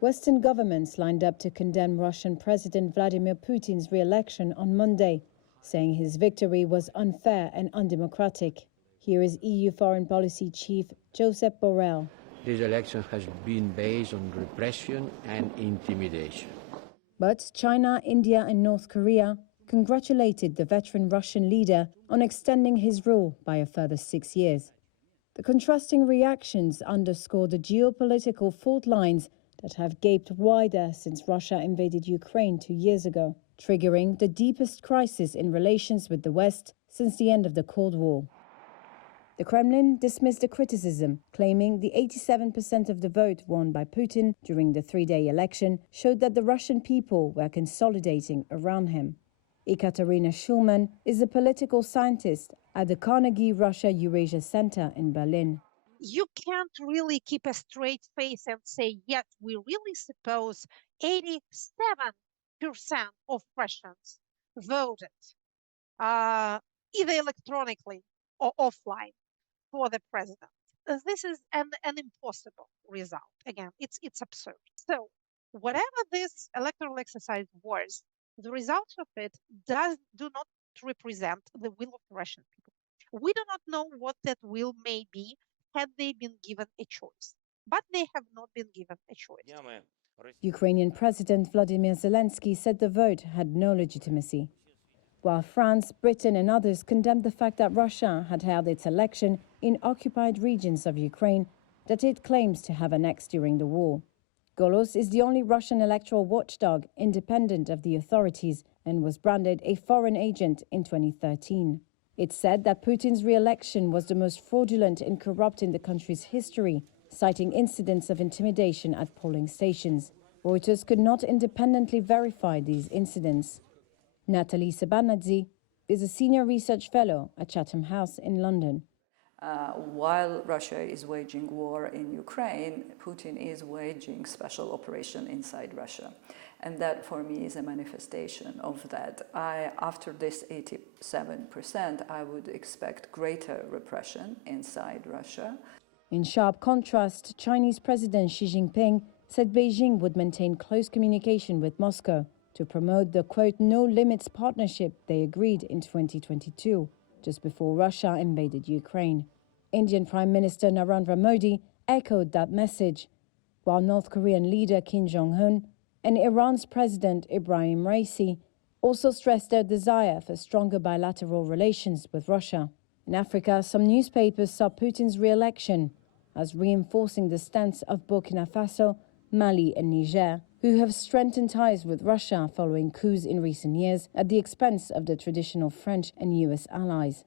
Western governments lined up to condemn Russian President Vladimir Putin's re-election on Monday, saying his victory was unfair and undemocratic. Here is EU Foreign Policy Chief Josep Borrell. This election has been based on repression and intimidation. But China, India and North Korea congratulated the veteran Russian leader on extending his rule by a further 6 years. The contrasting reactions underscore the geopolitical fault lines that have gaped wider since Russia invaded Ukraine 2 years ago, triggering the deepest crisis in relations with the West since the end of the Cold War. The Kremlin dismissed the criticism, claiming the 87% of the vote won by Putin during the three-day election showed that the Russian people were consolidating around him. Ekaterina Schulman is a political scientist at the Carnegie Russia-Eurasia Center in Berlin. You can't really keep a straight face and say, yes, we really suppose 87% of Russians voted, either electronically or offline, for the president. This is an impossible result. Again, it's absurd. So whatever this electoral exercise was, the results of it do not represent the will of the Russian people. We do not know what that will may be had they been given a choice. But they have not been given a choice. Ukrainian President Volodymyr Zelensky said the vote had no legitimacy, while France, Britain and others condemned the fact that Russia had held its election in occupied regions of Ukraine that it claims to have annexed during the war. Golos is the only Russian electoral watchdog independent of the authorities and was branded a foreign agent in 2013. It said that Putin's re-election was the most fraudulent and corrupt in the country's history, citing incidents of intimidation at polling stations. Reuters could not independently verify these incidents. Natalie Sabanadze is a senior research fellow at Chatham House in London. While Russia is waging war in Ukraine, Putin is waging special operation inside Russia. And that, for me, is a manifestation of that. After this 87%, I would expect greater repression inside Russia. In sharp contrast, Chinese President Xi Jinping said Beijing would maintain close communication with Moscow to promote the, quote, no-limits partnership they agreed in 2022, just before Russia invaded Ukraine. Indian Prime Minister Narendra Modi echoed that message, while North Korean leader Kim Jong-un and Iran's President Ibrahim Raisi also stressed their desire for stronger bilateral relations with Russia. In Africa, some newspapers saw Putin's re-election as reinforcing the stance of Burkina Faso, Mali and Niger, who have strengthened ties with Russia following coups in recent years at the expense of the traditional French and US allies.